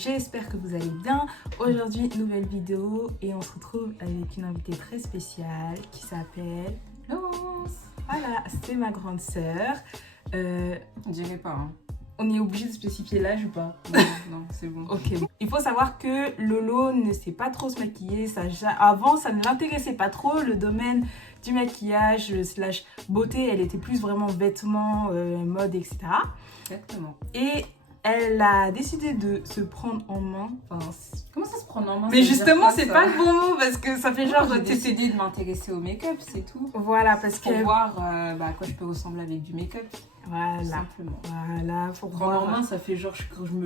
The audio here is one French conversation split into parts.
j'espère que vous allez bien. Aujourd'hui, nouvelle vidéo et on se retrouve avec une invitée très spéciale qui s'appelle Laurence. Voilà, c'est ma grande sœur. On dirait pas, hein. On est obligé de spécifier l'âge ou pas? Non, c'est bon. Ok. Il faut savoir que Lolo ne sait pas trop se maquiller. Avant, ça ne l'intéressait pas trop, le domaine du maquillage slash beauté. Elle était plus vraiment vêtements, mode, etc. Exactement. Et elle a décidé de se prendre en main. Enfin, comment ça se prend en main? mais justement, c'est pas le bon mot parce que ça fait genre... J'ai décidé de m'intéresser au make-up, c'est tout. Voilà, parce que... Pour voir à quoi je peux ressembler avec du make-up. Voilà. Tout simplement. Voilà, pour prendre voir... en main, ça fait genre je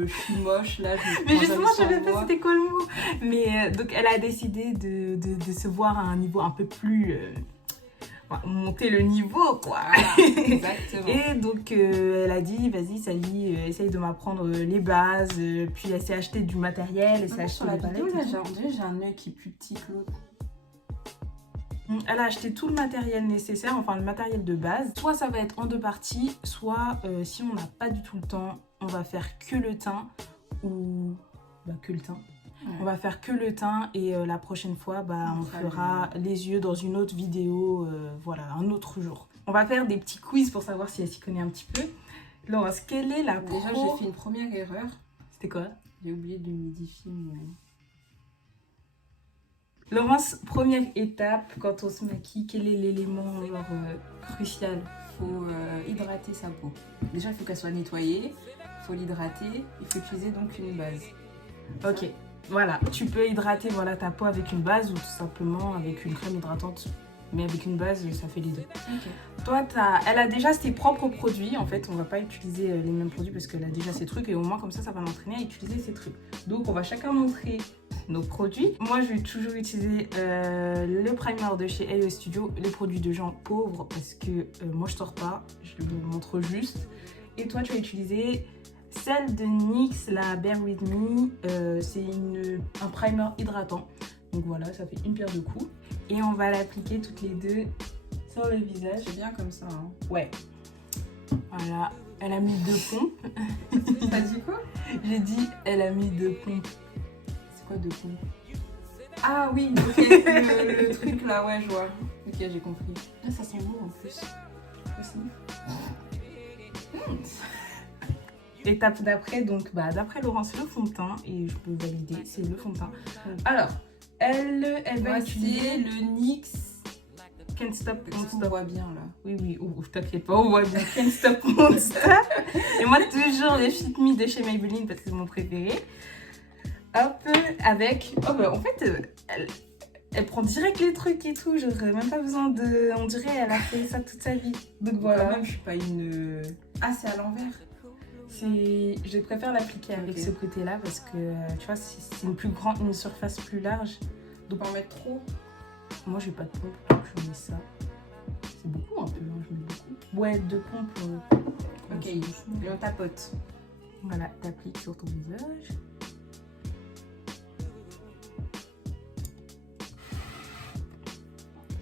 suis moche, là. Mais justement, je savais pas c'était quoi le mot. Mais donc, elle a décidé de se voir à un niveau un peu plus... monter le niveau, quoi. Voilà, exactement. Et donc, elle a dit, vas-y, Sally, essaye de m'apprendre les bases. Puis, elle s'est acheté du matériel. Elle s'est acheté sur la des vidéo, palettes. là, on dirait que j'ai un œil qui est plus petit que l'autre. Elle a acheté tout le matériel nécessaire, enfin le matériel de base. Soit ça va être en deux parties, soit si on n'a pas du tout le temps, on va faire que le teint ou que le teint. Ouais. On va faire que le teint et la prochaine fois, on fera les yeux dans une autre vidéo, voilà, un autre jour. On va faire des petits quiz pour savoir si elle s'y connaît un petit peu. Laurence, quelle est la Déjà, j'ai fait une première erreur. C'était quoi? J'ai oublié de l'humidifier. Laurence, première étape, quand on se maquille, quel est l'élément crucial? Il faut hydrater sa peau. Déjà, il faut qu'elle soit nettoyée, il faut l'hydrater, il faut utiliser donc une base. Ok, voilà. Tu peux hydrater ta peau avec une base ou tout simplement avec une crème hydratante. Mais avec une base, ça fait les deux. Okay. Toi, elle a déjà ses propres produits. En fait, on va pas utiliser les mêmes produits parce qu'elle a déjà ses trucs. Et au moins, comme ça va l'entraîner à utiliser ses trucs. Donc, on va chacun montrer nos produits. Moi, je vais toujours utiliser le primer de chez Hello Studio. Les produits de gens pauvres parce que moi, je sors pas. Je le montre juste. Et toi, tu vas utiliser celle de NYX, la Bear With Me. C'est un primer hydratant. Donc voilà, ça fait une pierre deux coups. Et on va l'appliquer toutes les deux sur le visage. C'est bien comme ça, hein. Ouais. Voilà. Elle a mis 2 pompes. T'as dit quoi? J'ai dit, elle a mis 2 pompes. C'est quoi 2 pompes? Ah oui, ok, le truc là, ouais, je vois. Ok, j'ai compris. Ah, ça sent bon en plus. L'étape d'après, donc d'après Laurence, le fond de teint. Et je peux valider, c'est le fond de teint. Alors, elle va utiliser le NYX Can't Stop, Won't Stop. On voit bien là. Oui, t'inquiète pas, on voit bien Can't Stop, Won't Stop. Et moi, toujours les Fit Me de chez Maybelline parce que c'est mon préféré. Hop, avec... en fait, elle prend direct les trucs et tout. J'aurais même pas besoin de... On dirait elle a fait ça toute sa vie. Donc voilà. Quand même, je suis pas une... Ah, c'est à l'envers. Je préfère l'appliquer avec ce côté-là parce que, tu vois, c'est une surface plus large. Donc, pas en mettre trop. Moi, j'ai pas de pompe, donc je mets ça. C'est beaucoup un peu, hein, je mets beaucoup. Ouais, 2 pompes. Ok, et on tapote. Voilà, t'appliques sur ton visage.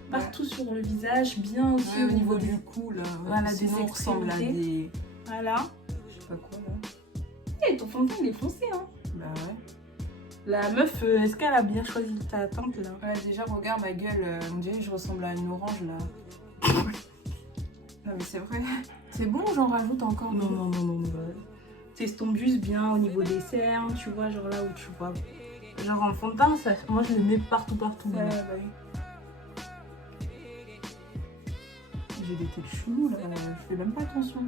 Partout sur le visage, bien aussi au niveau du cou, là. Voilà, des on ressemble à des... Voilà. Je sais pas quoi, là. Et ton fond de teint, il est foncé, hein. Bah ouais. La meuf, est-ce qu'elle a bien choisi ta teinte, là? Ouais, déjà, regarde ma gueule. On dirait que je ressemble à une orange, là. Non, mais c'est vrai. C'est bon ou j'en rajoute encore? Non. T'estompes juste bien au niveau des cernes, tu vois, genre là où tu vois. Genre en fond de teint, moi je le mets partout. Ouais, bah oui. J'ai des têtes cheloues là, je fais même pas attention.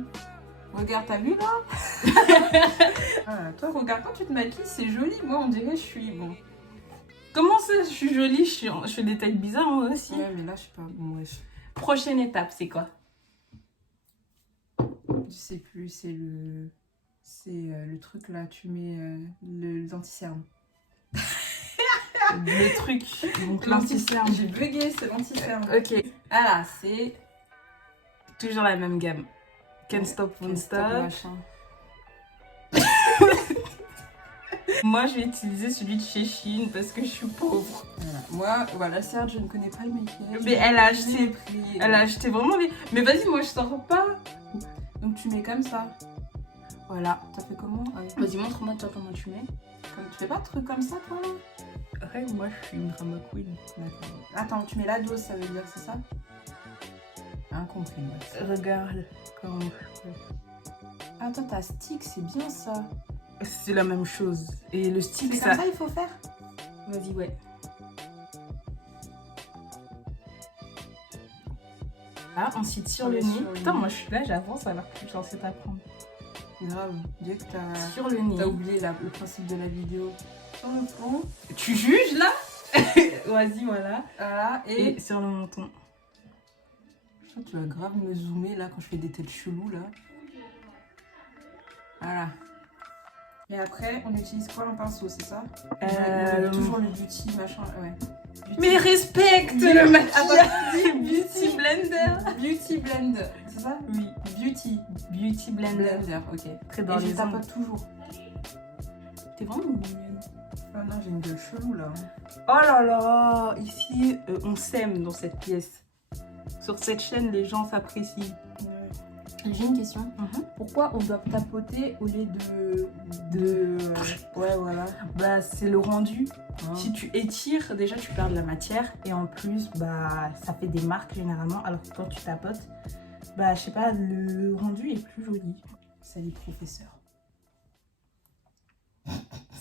Regarde, t'as vu là? Toi, regarde, quand tu te maquilles, c'est joli. Moi, on dirait que je suis bon. Comment ça, je suis jolie? Je fais des têtes bizarres moi aussi. Ouais, mais là, je sais pas. Bon, wesh. Prochaine étape, c'est quoi? Je sais plus, c'est le truc là, tu mets les anti-cernes. Le truc, donc l'anti-cerne. J'ai bugué, c'est l'anti-cerne. Ok. Ah, c'est toujours la même gamme. Can't Stop, Won't Stop. Moi, je vais utiliser celui de chez Shein parce que je suis pauvre. Voilà. Moi, certes, je ne connais pas le maquillage. Mais elle a acheté vraiment les... Mais vas-y, moi, je sors pas. Donc, tu mets comme ça. Voilà. T'as fait comment? Ah oui. Vas-y, montre-moi toi comment tu mets. Tu fais pas de trucs comme ça, toi, là? Ouais, moi je suis une drama queen. D'accord. Attends, tu mets la dose, ça veut dire, c'est ça? Incompris, moi. Regarde comment je fais. Ah, toi, ta stick, c'est bien ça. C'est la même chose. Et le stick, C'est ça... comme ça, il faut faire? Vas-y, ouais. Ah, ensuite sur le nez. Putain, moi je suis là, j'avance alors que je suis censée t'apprendre. Grave, dès que t'as... Sur le nez. T'as oublié le principe de la vidéo. Sur le front. Tu juges là? Vas-y, voilà. Voilà, Et sur le menton. Je crois que tu vas grave me zoomer là quand je fais des têtes cheloues là. Voilà. Et après, on utilise quoi, un pinceau, c'est ça? Toujours le beauty, machin, ouais. Beauty. Mais respecte le maquillage. Beauty blender. Beauty blend, c'est ça? Oui. Beauty blender. Blender, ok. Très dans Et je les ongles. tapote toujours. T'es vraiment mignonne. Oh non, j'ai une gueule chelou là. Oh là là. Ici, on s'aime dans cette pièce. Sur cette chaîne, les gens s'apprécient. J'ai une question. Pourquoi on doit tapoter au lieu de... Ouais, voilà. Bah, c'est le rendu. Oh. Si tu étires, déjà tu perds de la matière. Et en plus, bah, ça fait des marques généralement. Alors que quand tu tapotes, bah, je sais pas, le rendu est plus joli. Salut professeur.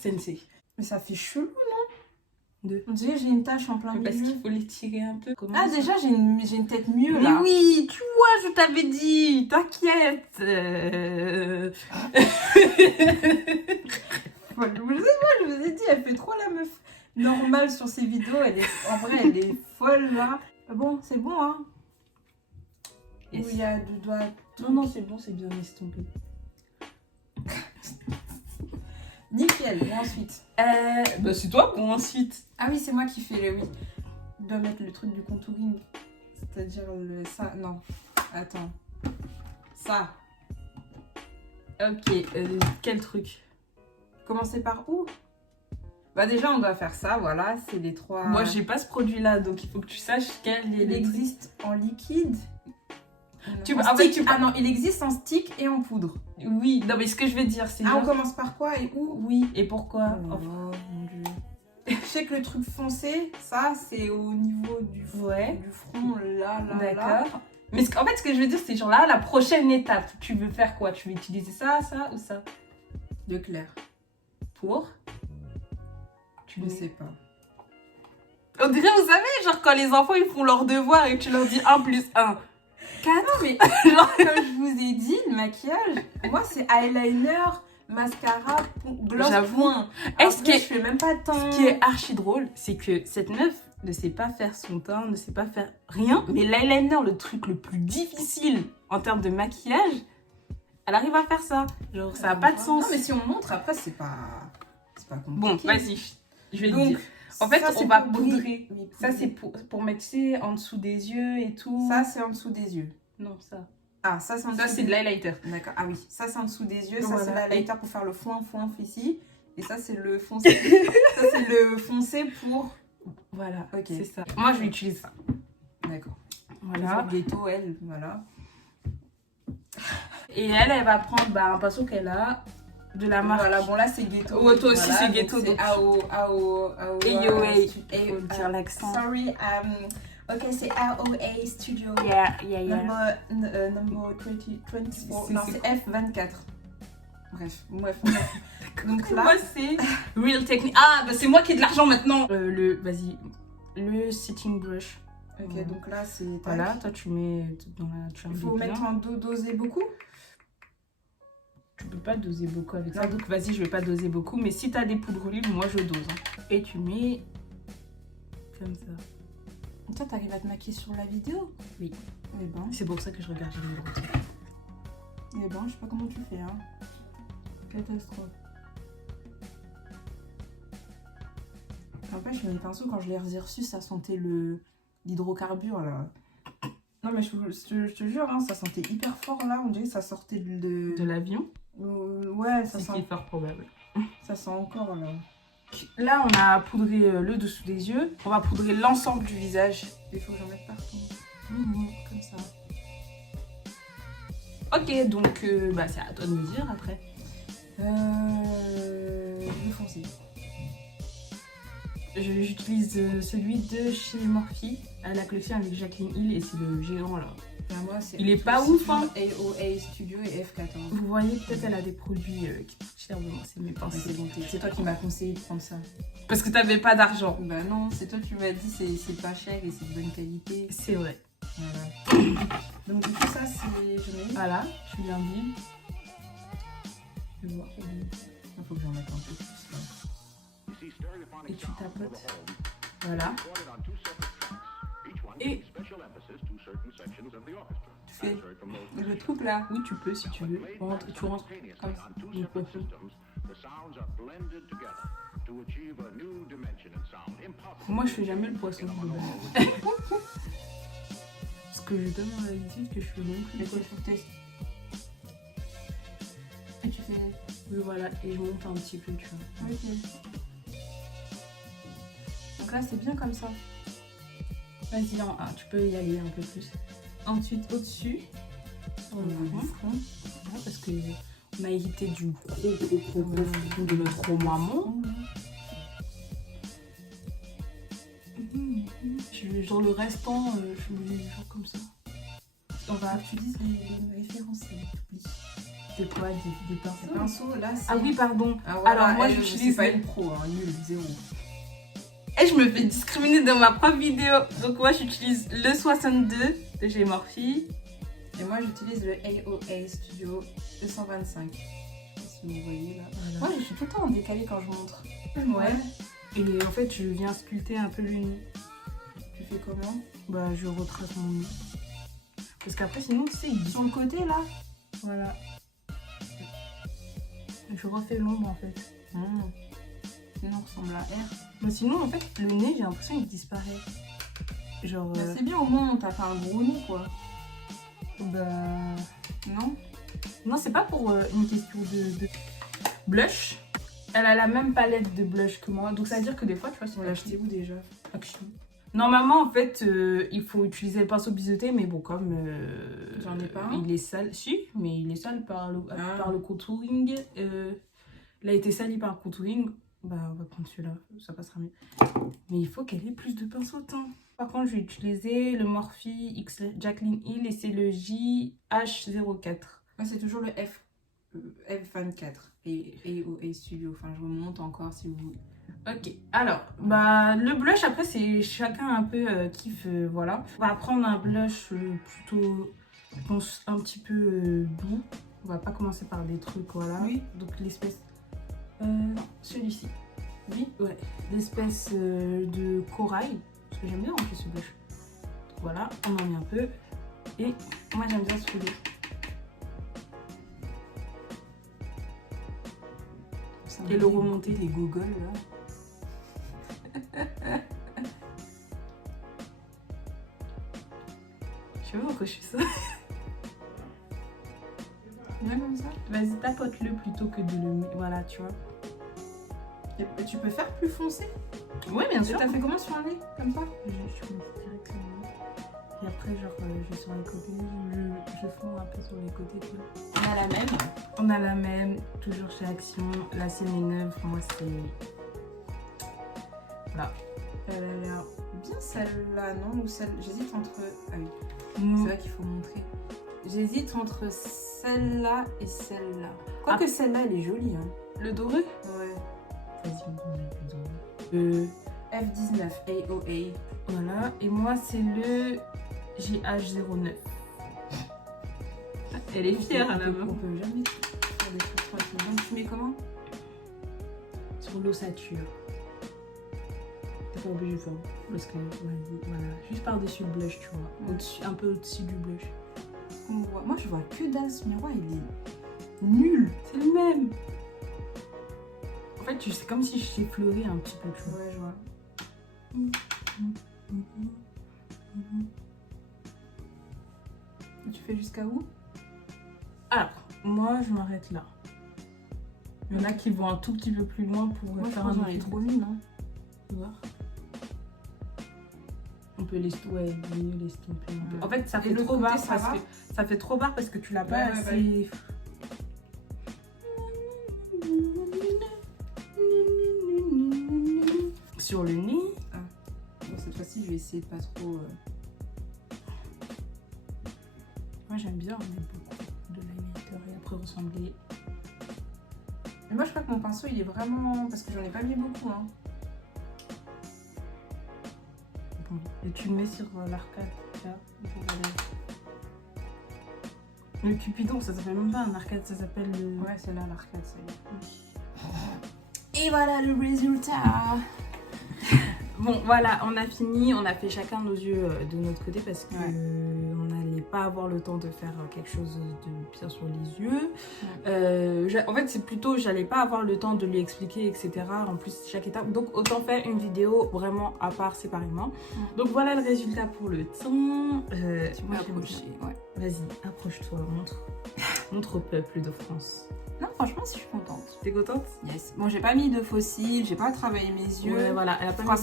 Sensei. Mais ça fait chelou, non? De. On dirait que j'ai une tache en plein Parce milieu. qu'il faut l'étirer un peu. Comment Ah, ça? déjà, j'ai une tête mieux Mais là. oui, tu vois, je t'avais dit, t'inquiète. Je vous ai dit, elle fait trop la meuf normale sur ses vidéos. En vrai, elle est folle là. Bon, c'est bon, hein? Yes. Où il y a deux doigts. Non, c'est bon, c'est bien estompé. Nickel. Bon, ensuite. Bah, c'est toi pour ensuite. Ah oui, c'est moi qui fais le oui. Je dois mettre le truc du contouring. C'est-à-dire le ça. Non. Attends. Ça. Ok, quel truc? Commencer par où? Bah déjà, on doit faire ça, voilà. C'est les trois... Moi, j'ai pas ce produit-là, donc il faut que tu saches quel est Il le existe en liquide. Tu- En en fait, stick. Ah non, il existe en stick et en poudre. truc. Oui, non, mais ce que je veux dire, c'est. Ah, on genre- commence par quoi et où? Oui, et pourquoi? Oh mon dieu. Je sais que le truc foncé, ça, c'est au niveau du front, Ouais. là. D'accord. Mais en fait, ce que je veux dire, c'est genre là, la prochaine étape. Tu veux faire quoi? Tu veux utiliser ça, ça ou ça? De clair. Pour? Tu Je le sais pas. On dirait, vous savez, genre quand les enfants ils font leurs devoirs et tu leur dis 1 plus 1. 4, mais genre... comme je vous ai dit, le maquillage, moi, c'est eyeliner, mascara, gloss, J'avoue. point. Est-ce Après, que- je fais même pas tant... Ce qui est archi drôle, c'est que cette meuf ne sait pas faire son teint, ne sait pas faire rien, mais l'eyeliner, le truc le plus difficile en termes de maquillage, elle arrive à faire ça. Genre, ça n'a pas de sens. Non, mais si on montre, après, c'est pas Bon, compliqué. vas-y, je vais te Donc, dire. En fait, ça, on c'est va pour poudrer. Oui, Ça, c'est pour mettre, tu sais, en dessous des yeux et tout. Ça, c'est en dessous des yeux. Non, ça. Ah, ça, c'est en dessous Ça, c'est de l'highlighter. D'accord. Ah oui, ça, c'est en dessous des yeux. Ça, Voilà. c'est l'highlighter pour faire le foin ici. Et ça, c'est le foncé. Ça, c'est le foncé pour... Voilà, Ok. c'est ça. Moi, je vais utiliser ça. D'accord. Voilà. Ghetto, elle, voilà. Et elle va prendre un pinceau qu'elle a de la marque. Voilà, bon là c'est ghetto. Oh, toi aussi, c'est donc ghetto, C'est donc- AOA. AOA, il faut dire l'accent. Sorry, ok, c'est AOA Studio. Yeah. Number 24. Non, C'est c'est F24. Bref. Donc là, Moi, c'est Real Technique. Ah, bah c'est moi qui ai de l'argent maintenant. Vas-y, le setting brush. ok, donc là c'est... Voilà, toi tu mets dans la... Il faut mettre en doser beaucoup. Tu peux pas doser beaucoup avec ça, Non. donc vas-y, je vais pas doser beaucoup. Mais si t'as des poudres libres, moi je dose. Hein. Et tu mets comme ça. Toi, t'arrives à te maquiller sur la vidéo? Oui. Eh ben, C'est pour ça que je regarde les vidéos. je sais pas comment tu fais, hein. Catastrophe. N'empêche, mes pinceaux, quand je les ai reçus, ça sentait l'hydrocarbure, là. Non, mais je te jure, hein, ça sentait hyper fort, là. On dirait que ça sortait De l'avion, ouais, c'est ce qui est fort probable. ça sent encore, là. Là, on a poudré le dessous des yeux. On va poudrer l'ensemble du visage. Il faut que j'en mette partout. Comme ça. Ok, donc c'est à toi de me dire après. Le foncé. J'utilise celui de chez Morphe, la collection avec Jacqueline Hill et c'est le géant là. Enfin, moi, c'est Il est pas ouf, hein. AOA Studio et F14. Vous voyez, peut-être elle a des produits qui coûtent cher, mais moi c'est mes Ouais, pinceaux. c'est bon, c'est toi qui m'as conseillé de prendre ça. Parce que t'avais pas d'argent. Bah non, c'est toi qui m'as dit c'est pas cher et c'est de bonne qualité. C'est vrai. Voilà. Donc du coup ça c'est... Je mets... Voilà, je lui imbibe. Je vais voir. Il faut que j'en mette un peu plus. Et tu tapotes. Voilà. Et Tu fais le truc là. oui, tu peux si tu veux. Tu rentres comme ça. Du poisson. Moi, je fais jamais le poisson. Parce que j'ai tellement l'habitude que je fais même plus Et le tu poisson. testes. Et tu fais... Oui, voilà, et je monte un petit peu, tu vois. Ok. Donc là c'est bien comme ça. Vas-y, tu peux y aller un peu plus. Ensuite, au-dessus, on Du le front. Voilà, parce que on a hérité du gros front de notre maman. Genre le restant, je me mets genre comme ça. On va utiliser les références. De quoi des pinceaux. Le pinceau là c'est... Ah oui, pardon. Ah, voilà, Alors moi elle, j'utilise c'est pas une pro, hein, nul, zéro. Et je me fais discriminer dans ma propre vidéo. Donc moi j'utilise le 62 de chez Morphe. Et moi j'utilise le AOA Studio 225. Je sais pas si vous voyez là. Voilà. Moi je suis tout le temps en décalé quand je montre. Ouais. Et en fait je viens sculpter un peu le nez. Tu fais comment? Bah je retrace mon nez. Parce qu'après sinon tu sais il Sur le côté là. Voilà. Je refais l'ombre en fait. Sinon on ressemble à R. Mais sinon en fait le nez j'ai l'impression qu'il disparaît. Genre... Bah, c'est bien au moins t'as fait un gros nez quoi. bah... Non? Non c'est pas pour une question de blush. Elle a la même palette de blush que moi. Donc ça veut dire que des fois tu vois On l'a acheté où déjà? Action. Normalement en fait il faut utiliser le pinceau biseauté mais bon comme J'en ai pas un. il est sale. Si mais il est sale par le contouring. Il a été sali par le contouring. Bah on va prendre celui-là, ça passera mieux. Mais il faut qu'elle ait plus de pinceau teint. Par contre je vais utiliser le Morphe X Jacqueline Hill et c'est le JH04. Moi c'est toujours le F24 et AOA Studio. Enfin je remonte encore si vous voulez. Ok, alors, bah le blush après c'est chacun un peu kiffe, voilà. On va prendre un blush plutôt, je pense, un petit peu doux. On va pas commencer par des trucs, voilà. Oui. Donc l'espèce, non, celui-ci. Oui, ouais, l'espèce de corail, parce que j'aime bien en plus ce blush. Donc, voilà, on en met un peu. Et moi j'aime bien celui-là. Et le remonter. Les gogoles là. Je sais pas pourquoi je fais ça. Bien comme ça. Vas-y, tapote-le plutôt que de le... Voilà, tu vois. Et tu peux faire plus foncé? Oui, bien Et sûr. t'as fait comment sur un nez? Comme ça? Je commence directement. Et après, genre, je vais sur les côtés. Je fonds un peu sur les côtés. Tu vois. On a la même. On a la même, toujours chez Action. La sienne est neuve. Moi, c'est... Voilà. Elle a l'air bien celle-là, non? Ou celle... J'hésite entre... Ah oui, c'est Mmh. vrai qu'il faut montrer. J'hésite entre celle-là et celle-là. Quoique celle-là, elle est jolie, hein. Le doré? Ouais. Vas-y, on va mettre le doré. F19, AOA. Voilà. Et moi, c'est le JH09. Elle est fière, à la main. On peut jamais faire des trucs tranquilles. Donc tu mets comment? Sur l'ossature. T'es pas obligé de faire. Parce que, voilà. Juste par-dessus le blush, tu vois. Au-dessus, un peu au-dessus du blush. On voit... Moi, je vois que dalle. Ce miroir, il est nul. C'est le même. En fait, c'est comme si j'ai fleuri un petit peu, tu vois. Ouais, je vois. Et tu fais jusqu'à où? Alors, moi, je m'arrête là. Il y en a qui vont un tout petit peu plus loin pour Moi, je faire pense un qu'on est trop nul, non? Tu vois. On peut mieux l'estomper un peu. En fait, ça Et fait le trop côté, barre ça parce va que ça fait trop barre parce que tu l'as pas Ouais, assez. sur le nez. Bon, cette fois-ci, je vais essayer de pas trop... Moi, j'aime bien mettre beaucoup de l'highlighter et après ressembler. Mais moi, je crois que mon pinceau, il est vraiment... Parce que j'en ai pas mis beaucoup, hein. Bon. Et tu le mets sur l'arcade, tu vois. Le Cupidon, ça s'appelle même pas un arcade, ça s'appelle le... Ouais, c'est là l'arcade, ça y est. Et voilà le résultat. Bon, voilà, on a fini, on a fait chacun nos yeux de notre côté parce que on n'allait pas avoir le temps de faire quelque chose de pire sur les yeux. En fait, c'est plutôt, j'allais pas avoir le temps de lui expliquer, etc. En plus, chaque étape. Donc, autant faire une vidéo vraiment à part, séparément. Donc, voilà le résultat pour le teint. Tu peux approcher, ouais. Vas-y, approche-toi, montre au peuple de France. Non, franchement, je suis contente. T'es contente? Yes. Bon, j'ai pas mis de faux cils, j'ai pas travaillé mes yeux. Ouais, voilà. Elle a pas on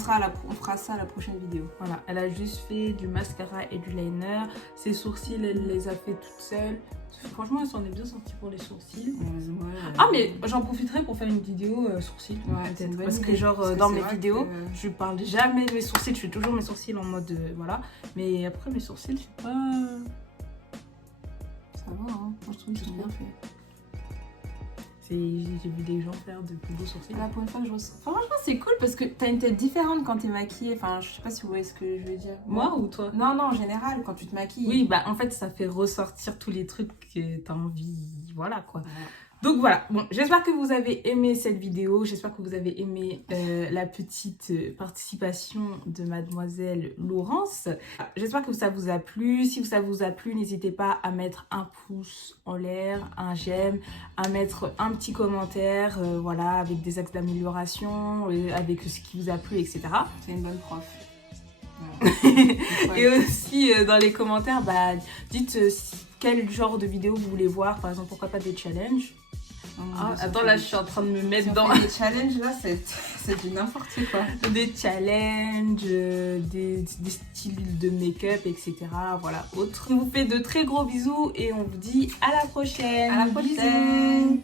fera ça à la prochaine vidéo. Voilà, elle a juste fait du mascara et du liner. Ses sourcils, elle les a fait toutes seules. Franchement, elle s'en est bien sortie pour les sourcils. Ah, mais j'en profiterai pour faire une vidéo sourcils. Ouais, peut-être. Parce que, genre, dans mes vidéos, je parle jamais de mes sourcils. Je fais toujours mes sourcils en mode voilà. Mais après, mes sourcils, je sais pas. Ça va, hein. Moi, je trouve que c'est bien fait. J'ai vu des gens faire de plus beaux sourcils. Là, pour une fois, franchement, c'est cool parce que t'as une tête différente quand t'es maquillée. Enfin, je sais pas si vous voyez ce que je veux dire. Moi ou toi? Non, en général, quand tu te maquilles. Oui, bah en fait, ça fait ressortir tous les trucs que t'as envie. Voilà quoi. Donc voilà, bon, j'espère que vous avez aimé cette vidéo, j'espère que vous avez aimé la petite participation de mademoiselle Laurence. J'espère que ça vous a plu. Si ça vous a plu, n'hésitez pas à mettre un pouce en l'air, un j'aime, à mettre un petit commentaire, voilà, avec des axes d'amélioration, avec ce qui vous a plu, etc. C'est une bonne prof. Et aussi dans les commentaires, bah, dites quel genre de vidéo vous voulez voir, par exemple, pourquoi pas des challenges. Attends, là je suis en train de me mettre dans les challenges. Là, c'est du n'importe quoi. Des challenges, des styles de make-up, etc. Voilà, autre. On vous fait de très gros bisous et on vous dit à la prochaine. À la prochaine. Bisous.